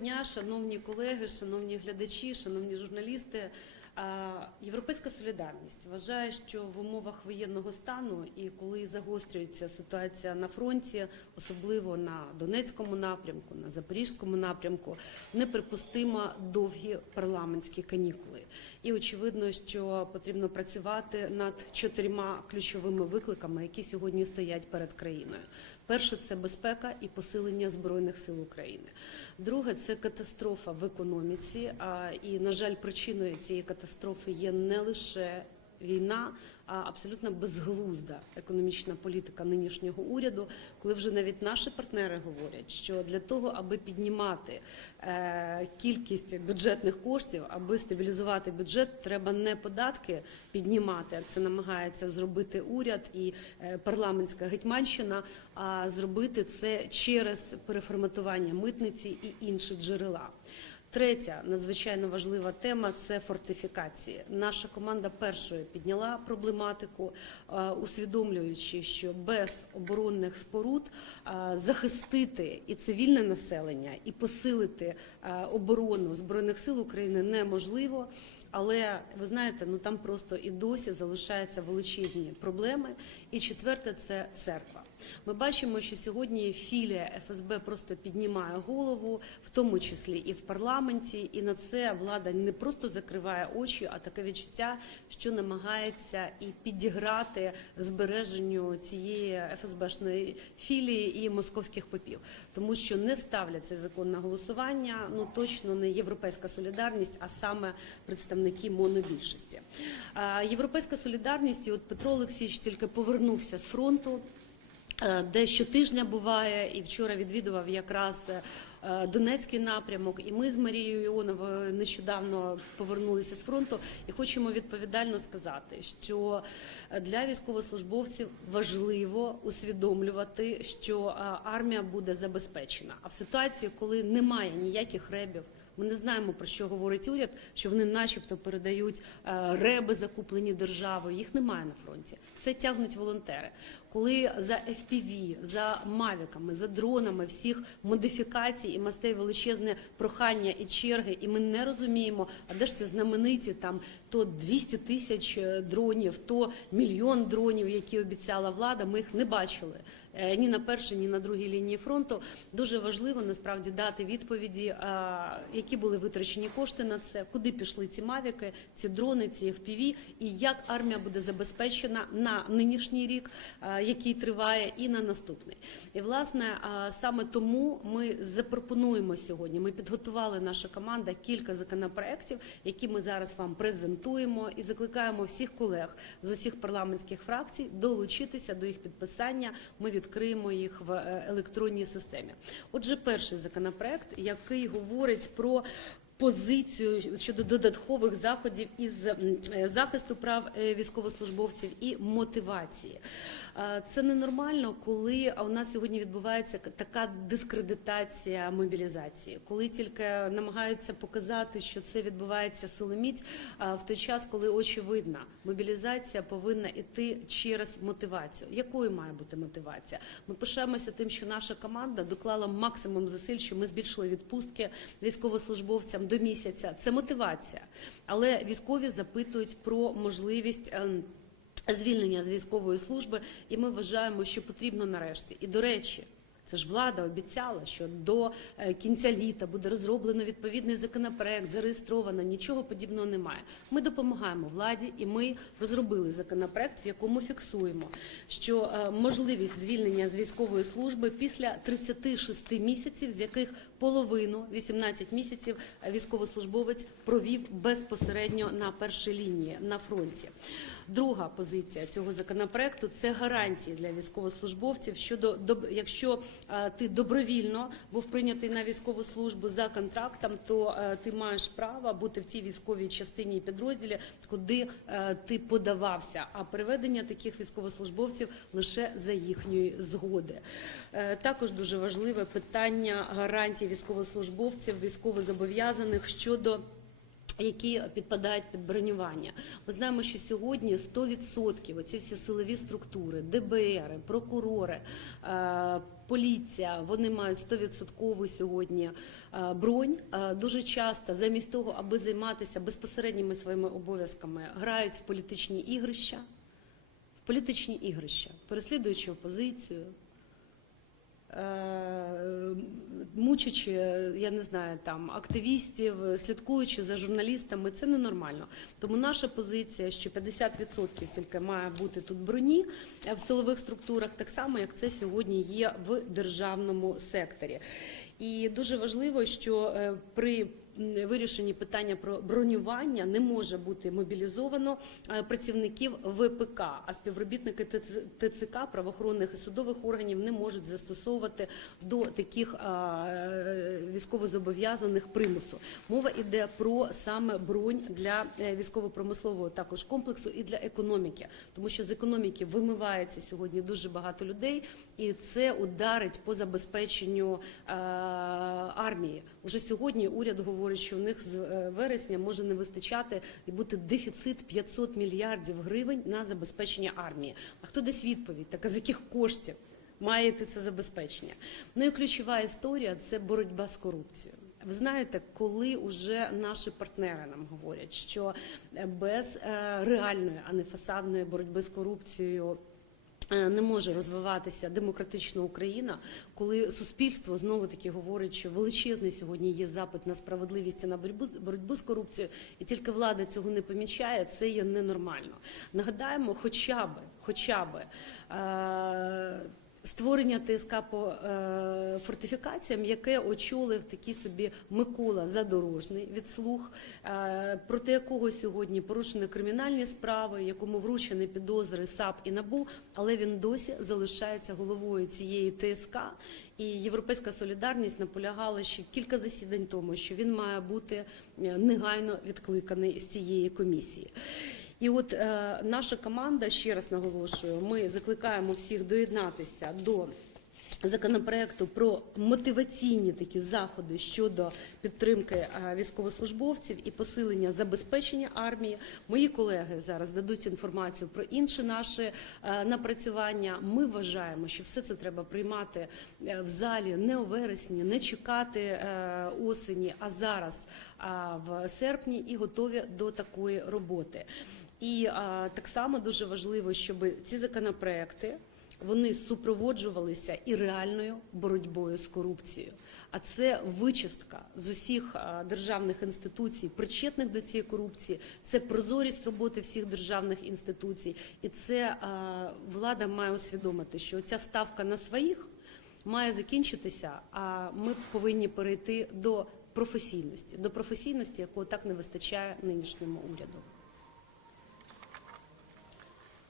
дня, шановні колеги, шановні глядачі, шановні журналісти. Європейська солідарність вважає, що в умовах воєнного стану і коли загострюється ситуація на фронті, особливо на Донецькому напрямку, на Запорізькому напрямку, неприпустимо довгі парламентські канікули. І очевидно, що потрібно працювати над чотирма ключовими викликами, які сьогодні стоять перед країною. Перше це безпека і посилення збройних сил України. Друге це катастрофа в економіці. А і на жаль, причиною цієї катастрофи є не лише війна, а абсолютно безглузда економічна політика нинішнього уряду, коли вже навіть наші партнери говорять, що для того, аби піднімати е, кількість бюджетних коштів, аби стабілізувати бюджет, треба не податки піднімати, як це намагається зробити уряд і е, парламентська гетьманщина, а зробити це через переформатування митниці і інші джерела. Третя надзвичайно важлива тема це фортифікації. Наша команда першою підняла проблематику, е, усвідомлюючи, що без оборонних споруд е, захистити і цивільне населення, і посилити е, оборону збройних сил України неможливо. Але ви знаєте, ну там просто і досі залишаються величезні проблеми. І четверте це церква. Ми бачимо, що сьогодні філія ФСБ просто піднімає голову, в тому числі і в парламенті, і на це влада не просто закриває очі, а таке відчуття, що намагається і підіграти збереженню цієї ФСБшної філії і московських попів, тому що не ставлять цей закон на голосування. Ну точно не європейська солідарність, а саме представники монобільшості. Європейська солідарність, і от Петро Олексійович тільки повернувся з фронту. Е, Де щотижня буває, і вчора відвідував якраз е, Донецький напрямок. І ми з Марією Іоновою нещодавно повернулися з фронту і хочемо відповідально сказати, що для військовослужбовців важливо усвідомлювати, що е, армія буде забезпечена. А в ситуації, коли немає ніяких ребів. Ми не знаємо про що говорить уряд, що вони, начебто, передають е, реби, закуплені державою. Їх немає на фронті. Все тягнуть волонтери. Коли за FPV, за мавіками, за дронами всіх модифікацій і мастей величезне прохання і черги, і ми не розуміємо, а де ж це знамениті там то 200 тисяч е, дронів, то мільйон дронів, які обіцяла влада. Ми їх не бачили е, ні на першій, ні на другій лінії фронту. Дуже важливо насправді дати відповіді, які були витрачені кошти на це, куди пішли ці мавіки, ці дрони, ці FPV, і як армія буде забезпечена на нинішній рік, е, який триває, і на наступний. І власне саме тому ми запропонуємо сьогодні. Ми підготували наша команда кілька законопроєктів, які ми зараз вам презентуємо, і закликаємо всіх колег з усіх парламентських фракцій долучитися до їх підписання. Ми відкриємо їх в е, електронній системі. Отже, перший законопроект, який говорить про позицію щодо додаткових заходів із е, захисту прав е, військовослужбовців і мотивації. Е, Це ненормально, коли у нас сьогодні відбувається така дискредитація мобілізації, коли тільки намагаються показати, що це відбувається силоміць, в той час, коли очевидно, мобілізація повинна йти через мотивацію. Якою має бути мотивація? Ми пишаємося тим, що наша команда доклала максимум зусиль, що ми збільшили відпустки військовослужбовцям до місяця. Це мотивація, але військові запитують про можливість. Звільнення з військової служби, і ми вважаємо, що потрібно нарешті. І до речі, це ж влада обіцяла, що до е, кінця літа буде розроблено відповідний законопроект, зареєстровано. Нічого подібного немає. Ми допомагаємо владі, і ми розробили законопроект, в якому фіксуємо, що е, можливість звільнення з військової служби після 36 місяців, з яких половину 18 місяців е, військовослужбовець провів безпосередньо на першій лінії на фронті. Друга позиція цього законопроекту це гарантії для військовослужбовців щодо якщо ти добровільно був прийнятий на військову службу за контрактом, то е, ти маєш право бути в тій військовій частині і підрозділі, куди е, ти подавався. А переведення таких військовослужбовців лише за їхньої згоди. Е, Також дуже важливе питання гарантій військовослужбовців, військовозобов'язаних щодо які підпадають під бронювання. Ми знаємо, що сьогодні 100% оці всі силові структури, ДБР, прокурори, е, поліція, вони мають 100% сьогодні е, бронь. Е, Дуже часто замість того, аби займатися безпосередніми своїми обов'язками, грають в політичні ігрища, в політичні ігрища, переслідуючи опозицію, мучачи, я не знаю, там активістів, слідкуючи за журналістами, це ненормально. Тому наша позиція, що 50% тільки має бути тут броні е, в силових структурах, так само як це сьогодні є в державному секторі. І дуже важливо, що е, при вирішенні питання про бронювання не може бути мобілізовано е, працівників ВПК, а співробітники ТЦ ТЦК, правоохоронних і судових органів не можуть застосовувати до таких е, військовозобов'язаних примусу. Мова йде про саме бронь для е, військово-промислового також комплексу і для економіки, тому що з економіки вимивається сьогодні дуже багато людей, і це ударить по забезпеченню армії. Уже сьогодні уряд говорить, що в них з е, вересня може не вистачати і бути дефіцит 500 мільярдів гривень на забезпечення армії. А хто дасть відповідь? Так а з яких коштів має це забезпечення? Ну і ключова історія це боротьба з корупцією. Ви знаєте, коли уже наші партнери нам говорять, що без е, реальної, а не фасадної боротьби з корупцією не може розвиватися демократична Україна, коли суспільство знову таки говорить, що величезний сьогодні є запит на справедливість і на боротьбу, боротьбу з корупцією, і тільки влада цього не помічає, це є ненормально. Нагадаємо, хоча би, хоча би. Е- Створення ТСК по е, фортифікаціям, яке очолив такий собі Микола Задорожний від слуг, е, проти якого сьогодні порушені кримінальні справи, якому вручені підозри САП і НАБУ, але він досі залишається головою цієї ТСК. І Європейська солідарність наполягала ще кілька засідань тому, що він має бути е, негайно відкликаний з цієї комісії. І от е, наша команда, ще раз наголошую, ми закликаємо всіх доєднатися до законопроекту про мотиваційні такі заходи щодо підтримки е, військовослужбовців і посилення забезпечення армії. Мої колеги зараз дадуть інформацію про інші наші е, напрацювання. Ми вважаємо, що все це треба приймати е, в залі не у вересні, не чекати е, осені, а зараз в серпні і готові до такої роботи. І а, так само дуже важливо, щоб ці законопроекти вони супроводжувалися і реальною боротьбою з корупцією. А це вичистка з усіх державних інституцій, причетних до цієї корупції. Це прозорість роботи всіх державних інституцій, і це а, влада має усвідомити, що ця ставка на своїх має закінчитися. А ми повинні перейти до професійності, до професійності, якого так не вистачає нинішньому уряду.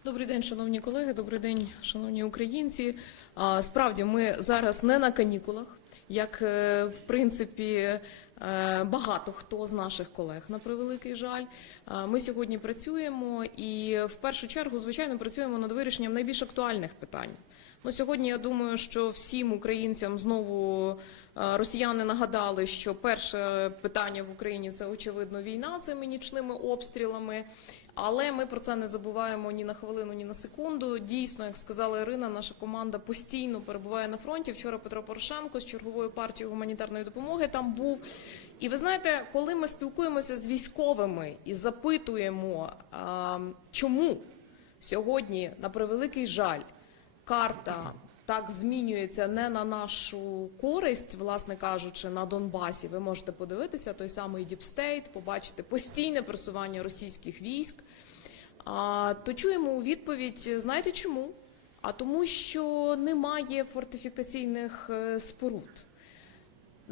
Добрий день, шановні колеги. Добрий день, шановні українці. Справді, ми зараз не на канікулах, як е, в принципі е, багато хто з наших колег на превеликий жаль. Ми сьогодні працюємо і в першу чергу, звичайно, працюємо над вирішенням найбільш актуальних питань. Ну, сьогодні я думаю, що всім українцям знову е, росіяни нагадали, що перше питання в Україні це очевидно війна цими нічними обстрілами. Але ми про це не забуваємо ні на хвилину, ні на секунду. Дійсно, як сказала Ірина, наша команда постійно перебуває на фронті. Вчора Петро Порошенко з черговою партією гуманітарної допомоги там був. І ви знаєте, коли ми спілкуємося з військовими і запитуємо, чому сьогодні, на превеликий жаль, карта так змінюється не на нашу користь, власне кажучи, на Донбасі. Ви можете подивитися той самий Діпстейт, побачити постійне просування російських військ. А, то чуємо у відповідь: знаєте чому? А тому, що немає фортифікаційних е, споруд.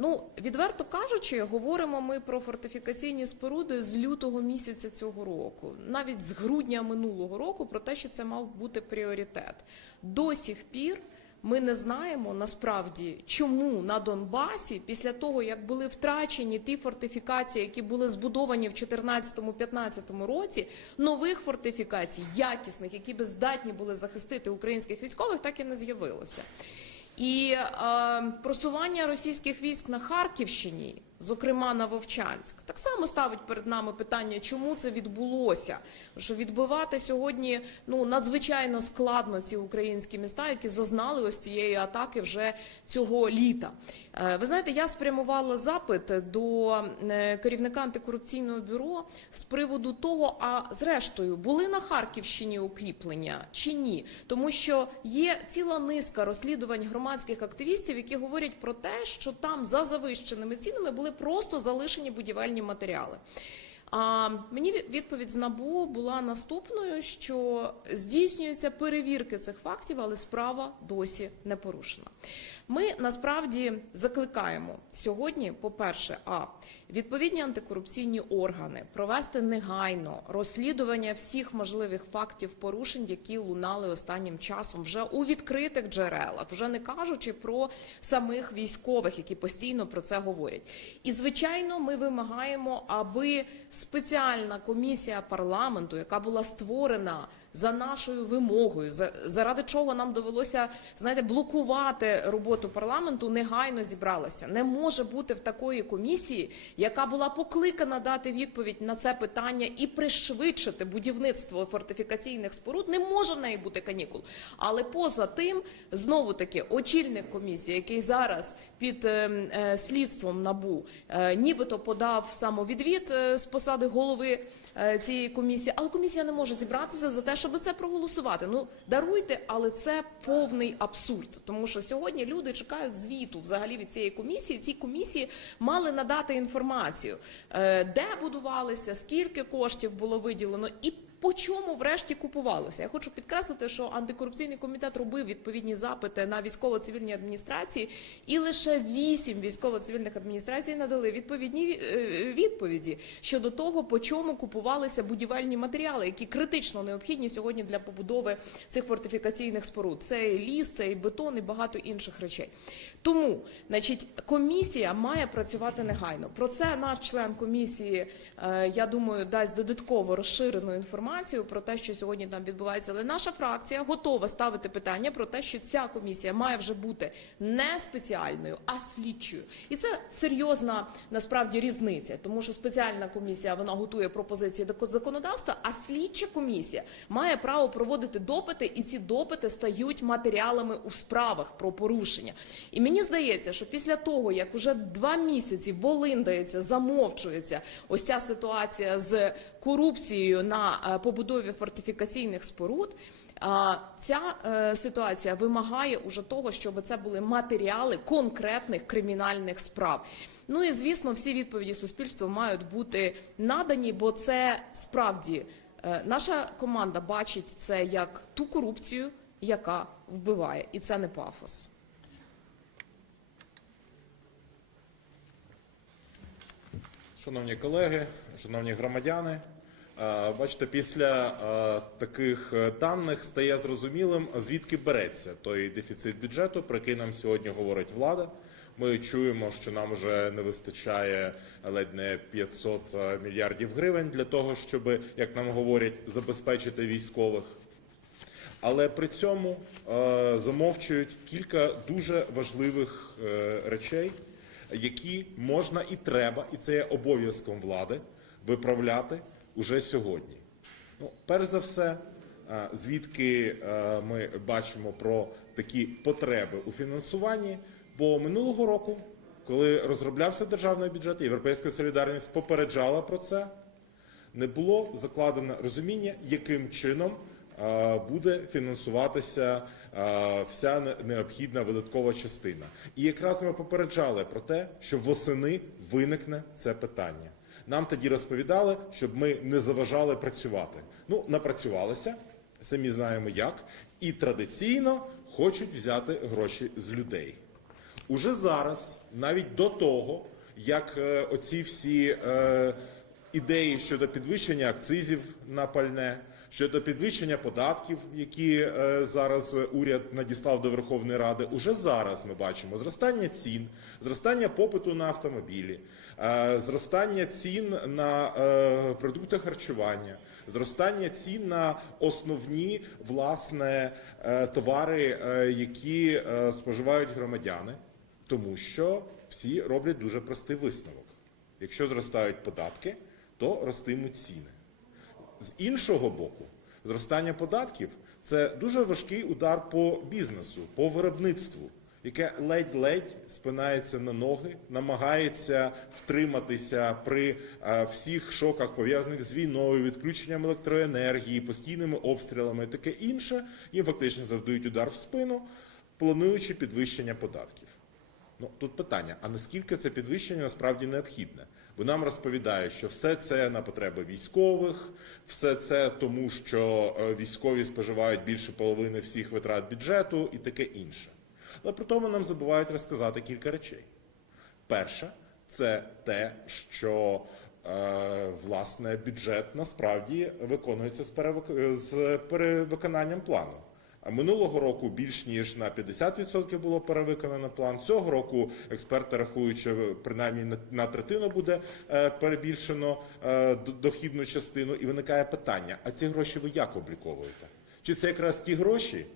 Ну, відверто кажучи, говоримо ми про фортифікаційні споруди з лютого місяця цього року, навіть з грудня минулого року, про те, що це мав бути пріоритет. До сіх пір ми не знаємо насправді, чому на Донбасі, після того як були втрачені ті фортифікації, які були збудовані в 2014-2015 році, нових фортифікацій, якісних, які би здатні були захистити українських військових, так і не з'явилося. І е, просування російських військ на Харківщині зокрема на Вовчанськ, так само ставить перед нами питання, чому це відбулося. Що відбивати сьогодні ну надзвичайно складно ці українські міста, які зазнали ось цієї атаки вже цього літа. Е, Ви знаєте, я спрямувала запит до е, керівника антикорупційного бюро з приводу того, а зрештою були на Харківщині укріплення чи ні, тому що є ціла низка розслідувань громадських активістів, які говорять про те, що там за завищеними цінами були просто залишені будівельні матеріали. А мені відповідь з НАБУ була наступною, що здійснюються перевірки цих фактів, але справа досі не порушена. Ми насправді закликаємо сьогодні, по-перше, а відповідні антикорупційні органи провести негайно розслідування всіх можливих фактів порушень, які лунали останнім часом вже у відкритих джерелах, вже не кажучи про самих військових, які постійно про це говорять. І звичайно, ми вимагаємо, аби спеціальна комісія парламенту, яка була створена за нашою вимогою, за- заради чого нам довелося знаєте, блокувати роботу парламенту, негайно зібралася. Не може бути в такої комісії, яка була покликана дати відповідь на це питання і пришвидшити будівництво фортифікаційних споруд. Не може в неї бути канікул. Але поза тим, знову таки, очільник комісії, який зараз під е, е, слідством набу, е, нібито подав самовідвід е, з посади голови е, цієї комісії, але комісія не може зібратися за те, щоб це проголосувати. Ну даруйте, але це повний абсурд, тому що сьогодні люди чекають звіту взагалі від цієї комісії. Ці комісії мали надати інформацію, е, де будувалися, скільки коштів було виділено і. По чому врешті купувалося? Я хочу підкреслити, що антикорупційний комітет робив відповідні запити на військово-цивільні адміністрації, і лише вісім військово-цивільних адміністрацій надали відповідні е, відповіді щодо того, по чому купувалися будівельні матеріали, які критично необхідні сьогодні для побудови цих фортифікаційних споруд. Це і ліс, це і бетон, і багато інших речей. Тому, значить, комісія має працювати негайно. Про це наш член комісії, е, я думаю, дасть додатково розширену інформацію про те, що сьогодні там відбувається. Але наша фракція готова ставити питання про те, що ця комісія має вже бути не спеціальною, а слідчою. І це серйозна насправді різниця, тому що спеціальна комісія вона готує пропозиції до законодавства, а слідча комісія має право проводити допити, і ці допити стають матеріалами у справах про порушення. І мені здається, що після того, як уже два місяці волиндається, замовчується ось ця ситуація з корупцією на е, побудові фортифікаційних споруд. Ця е, ситуація вимагає уже того, щоб це були матеріали конкретних кримінальних справ. Ну і звісно, всі відповіді суспільства мають бути надані, бо це справді е, наша команда бачить це як ту корупцію, яка вбиває, і це не пафос. Шановні колеги, шановні громадяни, бачите, після е, таких е, даних стає зрозумілим, звідки береться той дефіцит бюджету, про який нам сьогодні говорить влада. Ми чуємо, що нам вже не вистачає ледь не 500 мільярдів гривень для того, щоб, як нам говорять, забезпечити військових. Але при цьому е, замовчують кілька дуже важливих е, речей, які можна і треба, і це є обов'язком влади виправляти уже сьогодні. Ну, перш за все, е, звідки е, ми бачимо про такі потреби у фінансуванні, бо минулого року, коли розроблявся державний бюджет, Європейська солідарність попереджала про це не було закладено розуміння, яким чином е, буде фінансуватися вся необхідна видаткова частина. І якраз ми попереджали про те, що восени виникне це питання. Нам тоді розповідали, щоб ми не заважали працювати. Ну, напрацювалися, самі знаємо як, і традиційно хочуть взяти гроші з людей. Уже зараз, навіть до того, як е, оці всі е, ідеї щодо підвищення акцизів на пальне, щодо підвищення податків, які е, зараз уряд надіслав до Верховної Ради, уже зараз ми бачимо зростання цін, зростання попиту на автомобілі, е, зростання цін на е, продукти харчування, зростання цін на основні власне товари, які споживають громадяни, тому що всі роблять дуже простий висновок. Якщо зростають податки, то ростимуть ціни. З іншого боку, зростання податків це дуже важкий удар по бізнесу, по виробництву, яке ледь-ледь спинається на ноги, намагається втриматися при е, всіх шоках, пов'язаних з війною, відключенням електроенергії, постійними обстрілами і таке інше. Їм фактично завдають удар в спину, плануючи підвищення податків. Ну тут питання: а наскільки це підвищення насправді необхідне? Бо нам розповідають, що все це на потреби військових, все це тому, що е, військові споживають більше половини всіх витрат бюджету і таке інше. Але при тому нам забувають розказати кілька речей. Перше, це те, що е, власне бюджет насправді виконується з, перевик... з перевиконанням плану. Минулого року більш ніж на 50% було перевиконано план. Цього року експерти рахують, що принаймні на, третину буде е, перебільшено е, дохідну частину. І виникає питання: а ці гроші ви як обліковуєте? Чи це якраз ті гроші,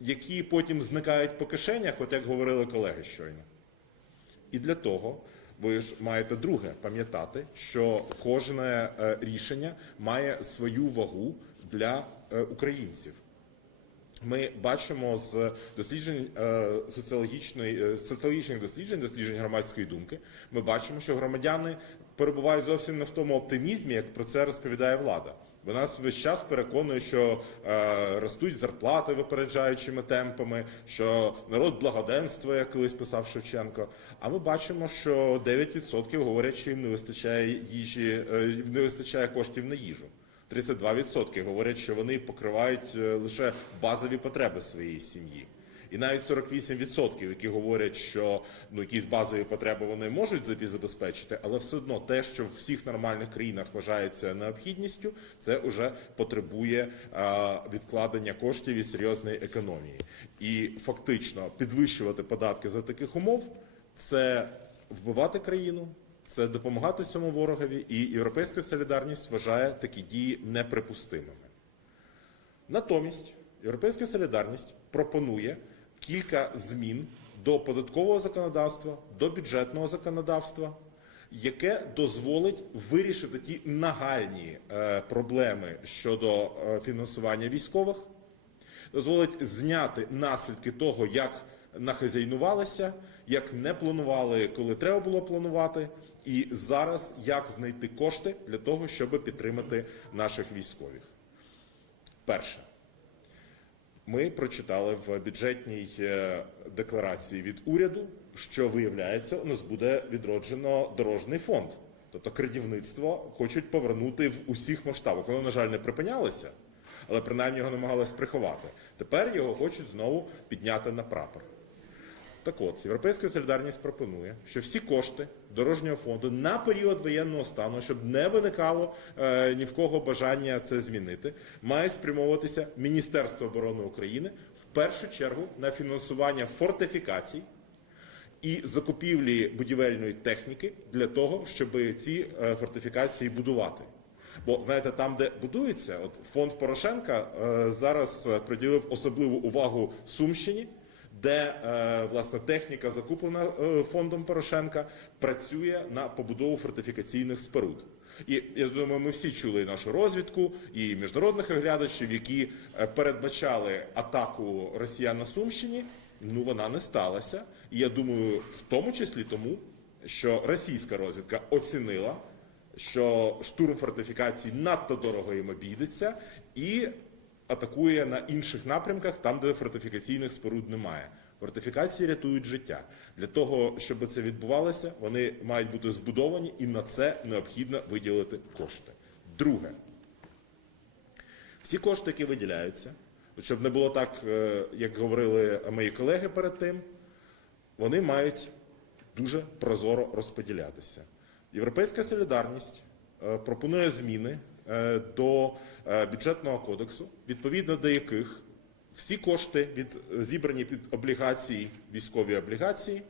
які потім зникають по кишенях, от як говорили колеги щойно? І для того ви ж маєте друге пам'ятати, що кожне е, рішення має свою вагу для українців. Ми бачимо з досліджень е, соціологічної е, соціологічних досліджень, досліджень громадської думки. Ми бачимо, що громадяни перебувають зовсім не в тому оптимізмі, як про це розповідає влада. Бо нас весь час переконує, що е, ростуть зарплати випереджаючими темпами, що народ благоденствує, як колись писав Шевченко. А ми бачимо, що 9% говорять, що їм не вистачає їжі, е, не вистачає коштів на їжу. 32% говорять, що вони покривають е, лише базові потреби своєї сім'ї. І навіть 48%, які говорять, що ну якісь базові потреби вони можуть забезпечити, але все одно те, що в всіх нормальних країнах вважається необхідністю, це вже потребує е, відкладення коштів і серйозної економії. І фактично підвищувати податки за таких умов це вбивати країну, це допомагати цьому ворогові, і Європейська солідарність вважає такі дії неприпустимими. Натомість Європейська солідарність пропонує кілька змін до податкового законодавства, до бюджетного законодавства, яке дозволить вирішити ті нагальні е, проблеми щодо е, фінансування військових, дозволить зняти наслідки того, як нахазяйнувалися, як не планували, коли треба було планувати, і зараз як знайти кошти для того, щоб підтримати наших військових. Перше. Ми прочитали в бюджетній е, декларації від уряду, що виявляється, у нас буде відроджено дорожній фонд. Тобто крадівництво хочуть повернути в усіх масштабах. Воно, на жаль, не припинялося, але принаймні його намагалися приховати. Тепер його хочуть знову підняти на прапор. Так от, Європейська солідарність пропонує, що всі кошти дорожнього фонду на період воєнного стану, щоб не виникало е, ні в кого бажання це змінити, має спрямовуватися Міністерство оборони України в першу чергу на фінансування фортифікацій і закупівлі будівельної техніки для того, щоб ці е, фортифікації будувати. Бо знаєте, там, де будується, от фонд Порошенка е, зараз приділив особливу увагу Сумщині, де е, власне техніка, закуплена е, фондом Порошенка, працює на побудову фортифікаційних споруд. І я думаю, ми всі чули і нашу розвідку, і міжнародних оглядачів, які е, передбачали атаку росіян на Сумщині. Ну вона не сталася. І я думаю, в тому числі тому, що російська розвідка оцінила, що штурм фортифікацій надто дорого їм обійдеться, і атакує на інших напрямках, там, де фортифікаційних споруд немає. Фортифікації рятують життя. Для того, щоб це відбувалося, вони мають бути збудовані, і на це необхідно виділити кошти. Друге, всі кошти, які виділяються, щоб не було так, е, як говорили мої колеги перед тим, вони мають дуже прозоро розподілятися. Європейська солідарність е, пропонує зміни до е, бюджетного кодексу, відповідно до яких всі кошти від зібрані під облігації, військові облігації,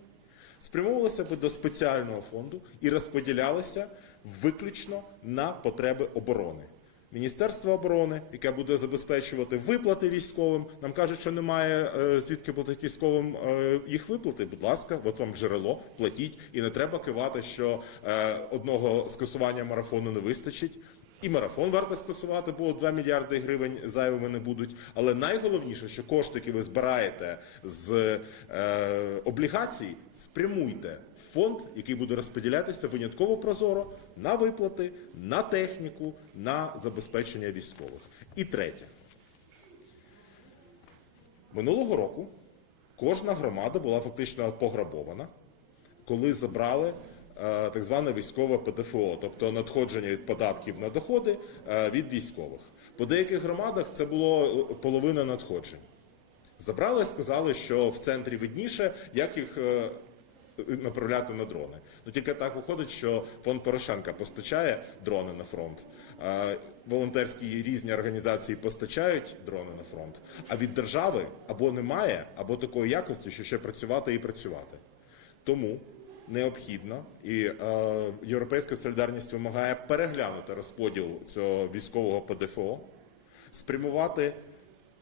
спрямовувалися би до спеціального фонду і розподілялися виключно на потреби оборони. Міністерство оборони, яке буде забезпечувати виплати військовим. Нам кажуть, що немає е, звідки платити військовим е, їх виплати. Будь ласка, от вам джерело, платіть, і не треба кивати, що е, одного скасування марафону не вистачить. І марафон варто скасувати, бо 2 мільярди гривень зайвими не будуть. Але найголовніше, що кошти, які ви збираєте з е, облігацій, спрямуйте в фонд, який буде розподілятися винятково прозоро на виплати, на техніку, на забезпечення військових. І третє. Минулого року кожна громада була фактично пограбована, коли забрали так зване військове ПДФО, тобто надходження від податків на доходи е, від військових. По деяких громадах це було е, половина надходжень. Забрали, сказали, що в центрі видніше, як їх е, направляти на дрони. Ну тільки так виходить, що фонд Порошенка постачає дрони на фронт. е, Волонтерські різні організації постачають дрони на фронт. А від держави або немає, або такої якості, що ще працювати і працювати. Тому необхідно і е, Європейська солідарність вимагає переглянути розподіл цього військового ПДФО, спрямувати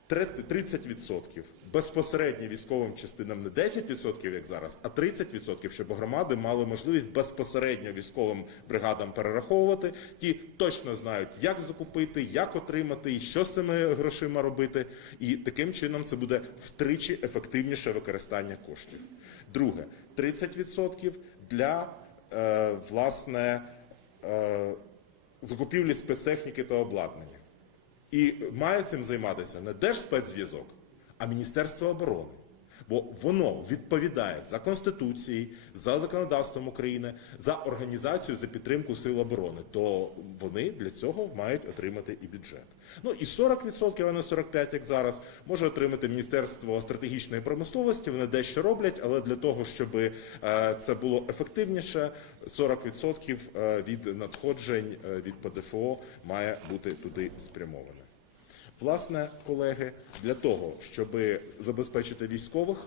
30% безпосередньо військовим частинам не 10%, як зараз, а 30%, щоб громади мали можливість безпосередньо військовим бригадам перераховувати. Ті точно знають, як закупити, як отримати і що з цими грошима робити. І таким чином це буде втричі ефективніше використання коштів. Друге, 30% для е, власне е, закупівлі спецтехніки та обладнання. І має цим займатися не Держспецзв'язок, а Міністерство оборони. Бо воно відповідає за Конституцією, за законодавством України, за організацію, за підтримку сил оборони. То вони для цього мають отримати і бюджет. Ну і 40%, а не 45%, як зараз, може отримати Міністерство стратегічної промисловості. Вони дещо роблять, але для того, щоб е, це було ефективніше, 40% е, від надходжень е, від ПДФО має бути туди спрямоване. Власне, колеги, для того, щоб забезпечити військових,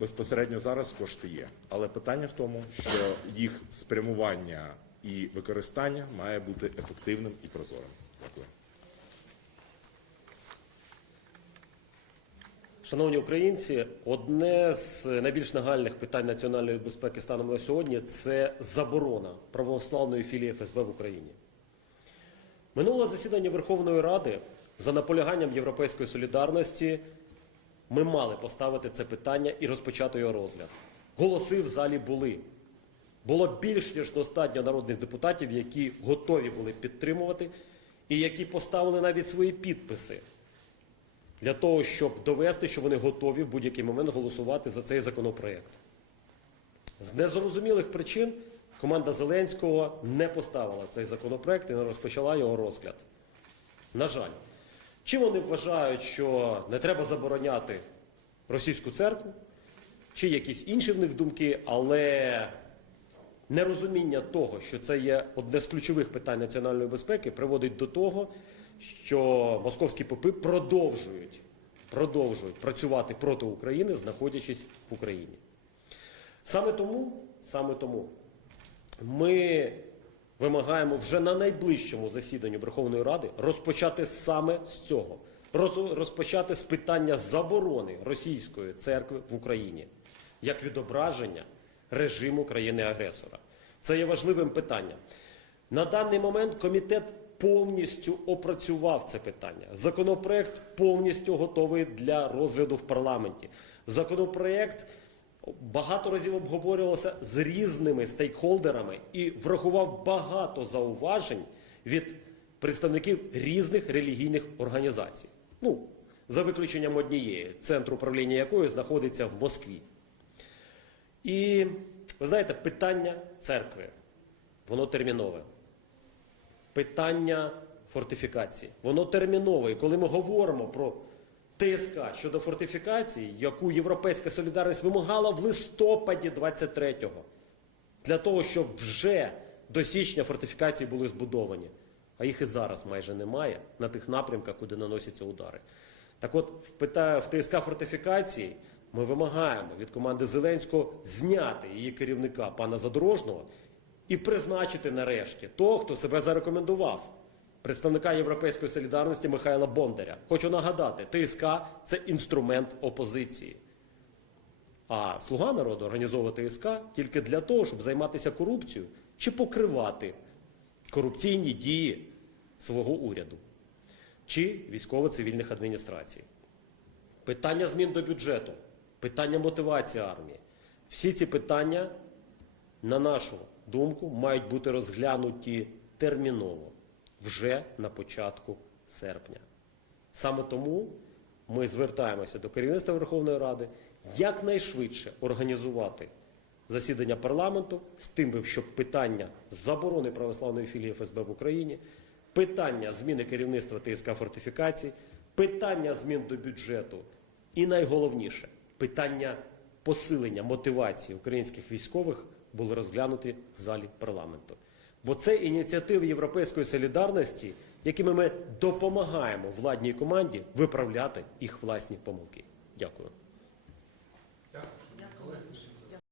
безпосередньо зараз кошти є. Але питання в тому, що їх спрямування і використання має бути ефективним і прозорим. Дякую. Шановні українці, одне з найбільш нагальних питань національної безпеки станом на сьогодні це заборона православної філії ФСБ в Україні. Минуле засідання Верховної Ради за наполяганням Європейської солідарності ми мали поставити це питання і розпочати його розгляд. Голоси в залі були. Було більш ніж достатньо народних депутатів, які готові були підтримувати і які поставили навіть свої підписи для того, щоб довести, що вони готові в будь-який момент голосувати за цей законопроект. З незрозумілих причин команда Зеленського не поставила цей законопроект і не розпочала його розгляд. На жаль, чи вони вважають, що не треба забороняти російську церкву, чи якісь інші в них думки, але нерозуміння того, що це є одне з ключових питань національної безпеки, приводить до того, що московські попи продовжують, продовжують працювати проти України, знаходячись в Україні. Саме тому, саме тому ми вимагаємо вже на найближчому засіданні Верховної Ради розпочати саме з цього. Роз- Розпочати з питання заборони російської церкви в Україні як відображення режиму країни-агресора. Це є важливим питанням. На даний момент комітет повністю опрацював це питання. Законопроект повністю готовий для розгляду в парламенті. Законопроект багато разів обговорювався з різними стейкхолдерами і врахував багато зауважень від представників різних релігійних організацій. Ну, за виключенням однієї, центр управління якої знаходиться в Москві. І ви знаєте, питання церкви, воно термінове. Питання фортифікації, воно термінове. І коли ми говоримо про ТСК щодо фортифікації, яку Європейська солідарність вимагала в листопаді 23-го, для того, щоб вже до січня фортифікації були збудовані. А їх і зараз майже немає на тих напрямках, куди наносяться удари. Так от, в, ТСК фортифікації ми вимагаємо від команди Зеленського зняти її керівника пана Задорожного і призначити нарешті того, хто себе зарекомендував представника Європейської солідарності Михайла Бондаря. Хочу нагадати, ТСК це інструмент опозиції. А слуга народу організовує ТСК тільки для того, щоб займатися корупцією чи покривати корупційні дії свого уряду чи військово-цивільних адміністрацій. Питання змін до бюджету, питання мотивації армії. Всі ці питання, на нашу думку, мають бути розглянуті терміново вже на початку серпня. Саме тому ми звертаємося до керівництва Верховної Ради якнайшвидше організувати засідання парламенту з тим, щоб питання заборони православної філії ФСБ в Україні, питання зміни керівництва ТСК фортифікацій, питання змін до бюджету і найголовніше питання посилення мотивації українських військових були розглянуті в залі парламенту. Бо це ініціативи Європейської солідарності, якими ми допомагаємо владній команді виправляти їх власні помилки. Дякую.